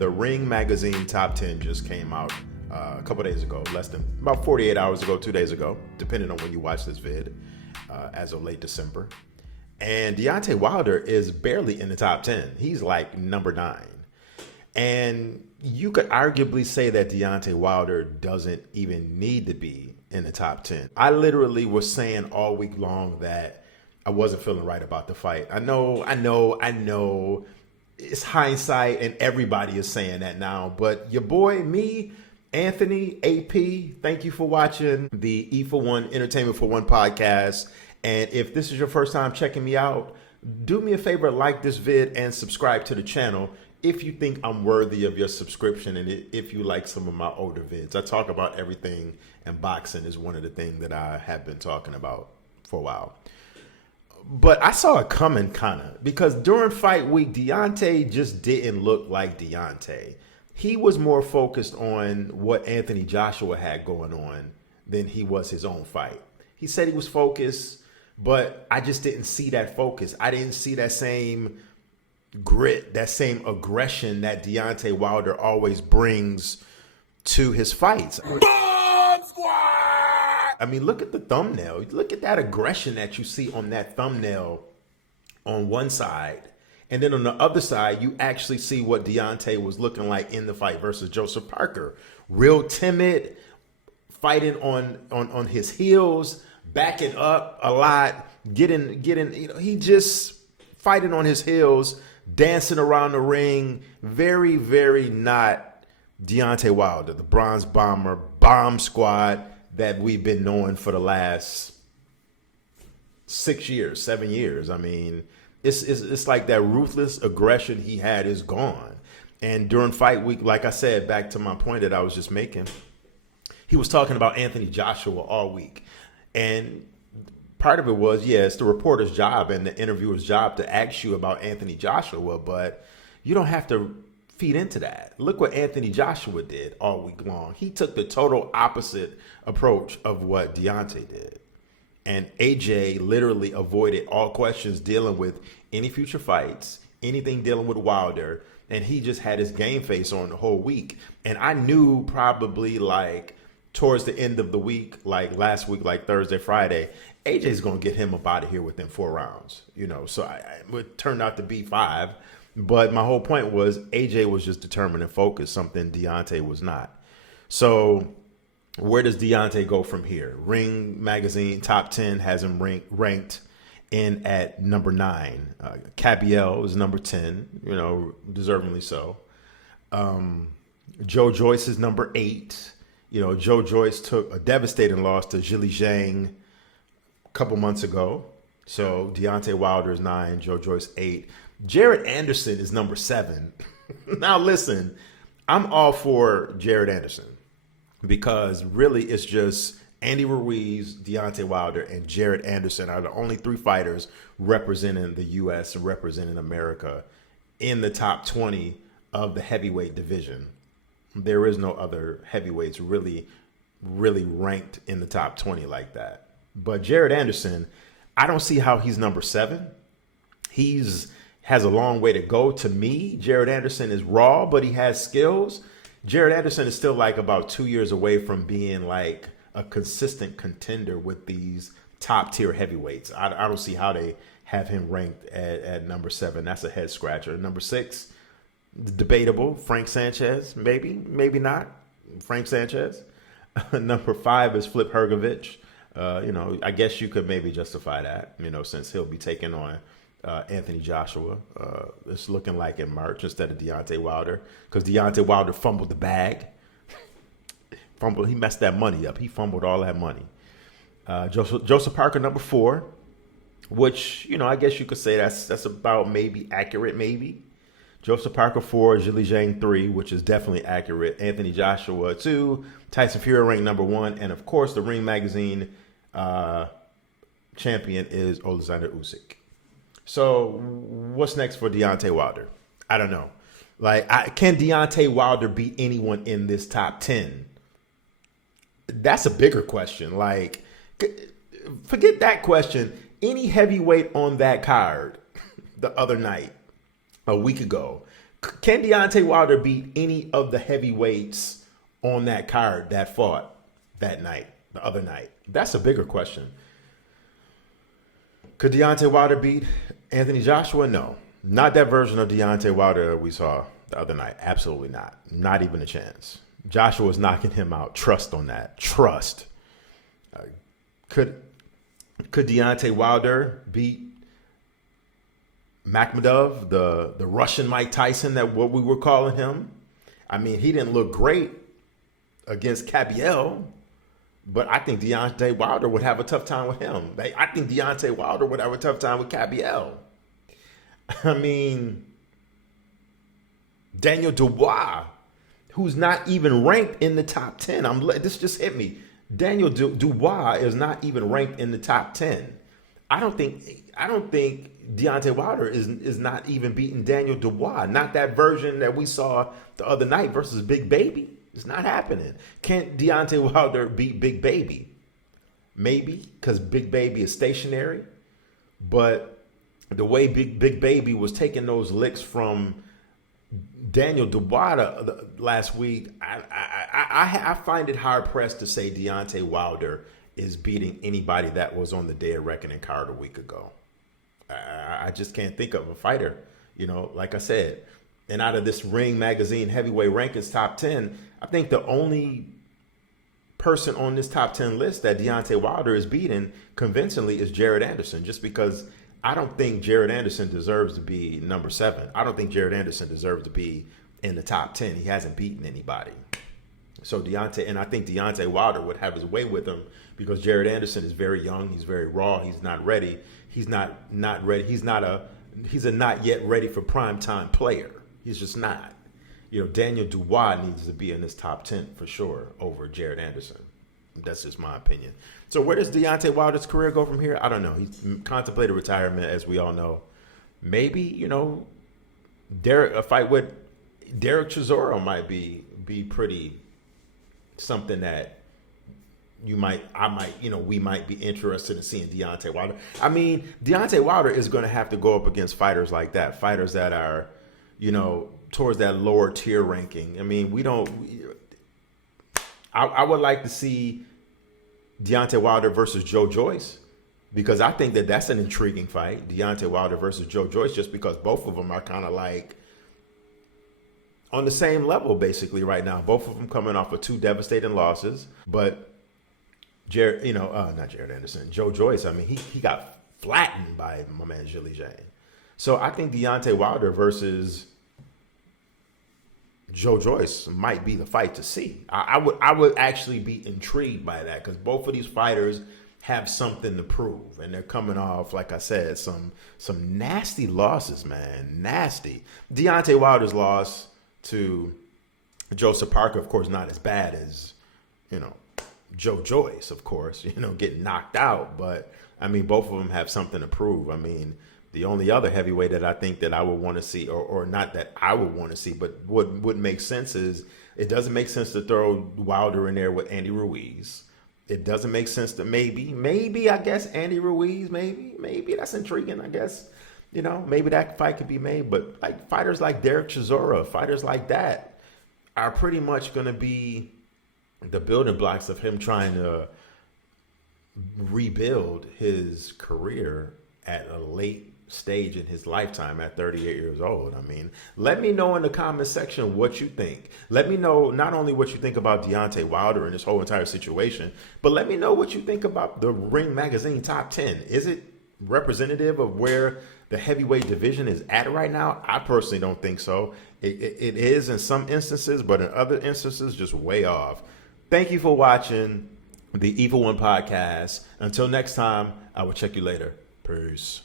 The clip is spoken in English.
The Ring Magazine Top 10 just came out a couple days ago, about 48 hours ago, 2 days ago, depending on when you watch this vid, as of late December. And Deontay Wilder is barely in the top 10. He's like number 9. And you could arguably say that Deontay Wilder doesn't even need to be in the top 10. I literally was saying all week long that I wasn't feeling right about the fight. I know. It's hindsight and everybody is saying that now. But your boy, me, Anthony, AP, thank you for watching the E for One Entertainment for One podcast. And if this is your first time checking me out, do me a favor, like this vid and subscribe to the channel if you think I'm worthy of your subscription and if you like some of my older vids. I talk about everything, and boxing is one of the things that I have been talking about for a while. But I saw it coming, kind of, because during fight week, Deontay just didn't look like Deontay. He was more focused on what Anthony Joshua had going on than he was his own fight. He said he was focused, but I just didn't see that focus. I didn't see that same grit, that same aggression that Deontay Wilder always brings to his fights. I mean, look at the thumbnail. Look at that aggression that you see on that thumbnail on one side. And then on the other side, you actually see what Deontay was looking like in the fight versus Joseph Parker. Real timid, fighting on his heels, backing up a lot, getting, he just fighting on his heels, dancing around the ring. Very, very not Deontay Wilder, the Bronze Bomber, Bomb Squad that we've been knowing for the last 6 years, 7 years. I mean, it's like that ruthless aggression he had is gone. And during fight week, like I said, back to my point that I was just making, he was talking about Anthony Joshua all week. And part of it was, yeah, it's the reporter's job and the interviewer's job to ask you about Anthony Joshua, but you don't have to feed into that. Look what Anthony Joshua did all week long. He took the total opposite approach of what Deontay did. And AJ literally avoided all questions dealing with any future fights, anything dealing with Wilder, and he just had his game face on the whole week. And I knew probably like towards the end of the week, like last week, like Thursday, Friday, AJ's going to get him up out of here within 4 rounds, so it turned out to be 5. But my whole point was AJ was just determined and focused, something Deontay was not. So where does Deontay go from here? Ring Magazine Top 10 has him ranked in at number 9. Capiel is number 10, deservingly so. Joe Joyce is number 8. Joe Joyce took a devastating loss to Zhilei Zhang a couple months ago. So Deontay Wilder is 9, Joe Joyce 8. Jared Anderson is number 7. Now listen, I'm all for Jared Anderson because really it's just Andy Ruiz, Deontay Wilder, and Jared Anderson are the only 3 fighters representing the U.S. and representing America in the top 20 of the heavyweight division. There is no other heavyweights really ranked in the top 20 like that. But Jared Anderson, I don't see how he's number 7. Has a long way to go. To me, Jared Anderson is raw, but he has skills. Jared Anderson is still like about 2 years away from being like a consistent contender with these top tier heavyweights. I don't see how they have him ranked at number 7. That's a head scratcher. Number 6, debatable. Frank Sanchez, maybe not. Frank Sanchez. Number 5 is Flip Hergovich. I guess you could maybe justify that, since he'll be taking on Anthony Joshua. It's looking like in March instead of Deontay Wilder, because Deontay Wilder fumbled the bag. He messed that money up. He fumbled all that money. Joseph Parker, number 4, which, I guess you could say that's about maybe accurate, maybe. Joseph Parker 4, Zhilei Zhang 3, which is definitely accurate. Anthony Joshua 2, Tyson Fury ranked number 1, and of course the Ring Magazine champion is Alexander Usyk. So what's next for Deontay Wilder? I don't know. Can Deontay Wilder beat anyone in this top 10? That's a bigger question. Forget that question. Any heavyweight on that card the other night, a week ago, Can Deontay Wilder beat any of the heavyweights on that card that fought that night, the other night? That's a bigger question. Could Deontay Wilder beat Anthony Joshua? No. Not that version of Deontay Wilder we saw the other night. Absolutely not. Not even a chance. Joshua was knocking him out. Trust on that. Trust. Could Deontay Wilder beat Makhmudov, the Russian Mike Tyson, that what we were calling him? I mean, he didn't look great against Cabiel, but I think Deontay Wilder would have a tough time with him. I think Deontay Wilder would have a tough time with Cabiel. I mean, Daniel Dubois, who's not even ranked in the top 10. This just hit me. Daniel Dubois is not even ranked in the top 10. I don't think Deontay Wilder is not even beating Daniel Dubois. Not that version that we saw the other night versus Big Baby. It's not happening. Can't Deontay Wilder beat Big Baby? Maybe, because Big Baby is stationary. But the way Big Baby was taking those licks from Daniel Dubois last week, I find it hard pressed to say Deontay Wilder is beating anybody that was on the Day of Reckoning card a week ago. I just can't think of a fighter, like I said. And out of this Ring Magazine heavyweight rankings top 10, I think the only person on this top 10 list that Deontay Wilder is beating convincingly is Jared Anderson, just because I don't think Jared Anderson deserves to be number 7. I don't think Jared Anderson deserves to be in the top 10. He hasn't beaten anybody. So I think Deontay Wilder would have his way with him because Jared Anderson is very young. He's very raw. He's not ready. He's not ready. He's a not yet ready for primetime player. He's just not. Daniel Dubois needs to be in this top 10 for sure over Jared Anderson. That's just my opinion. So where does Deontay Wilder's career go from here? I don't know. He's contemplated retirement, as we all know. Maybe, a fight with Derek Chisora might be pretty something that we might be interested in seeing Deontay Wilder. I mean, Deontay Wilder is going to have to go up against fighters like that, fighters that are, towards that lower tier ranking. I mean, I would like to see Deontay Wilder versus Joe Joyce, because I think that's an intriguing fight. Deontay Wilder versus Joe Joyce, just because both of them are kind of like on the same level basically right now. Both of them coming off of 2 devastating losses, but not Jared Anderson, Joe Joyce, I mean, he got flattened by my man Zhilei Zhang. So I think Deontay Wilder versus Joe Joyce might be the fight to see. I would actually be intrigued by that, because both of these fighters have something to prove, and they're coming off, like I said, some nasty losses, man, nasty. Deontay Wilder's loss to Joseph Parker, of course, not as bad as Joe Joyce, of course, getting knocked out, but I mean, both of them have something to prove. I mean, the only other heavyweight that I think that I would want to see, or not that I would want to see, but would make sense is, it doesn't make sense to throw Wilder in there with Andy Ruiz. It doesn't make sense to maybe I guess Andy Ruiz, maybe that's intriguing, I guess. Maybe that fight could be made, but like fighters like Derek Chisora, fighters like that are pretty much going to be the building blocks of him trying to rebuild his career at a late stage in his lifetime at 38 years old. I mean, let me know in the comment section what you think. Let me know not only what you think about Deontay Wilder and this whole entire situation, but let me know what you think about the Ring Magazine top 10. Is it representative of where the heavyweight division is at right now? I personally don't think so. It is in some instances, but in other instances, just way off. Thank you for watching the Evil One podcast. Until next time, I will check you later. Peace.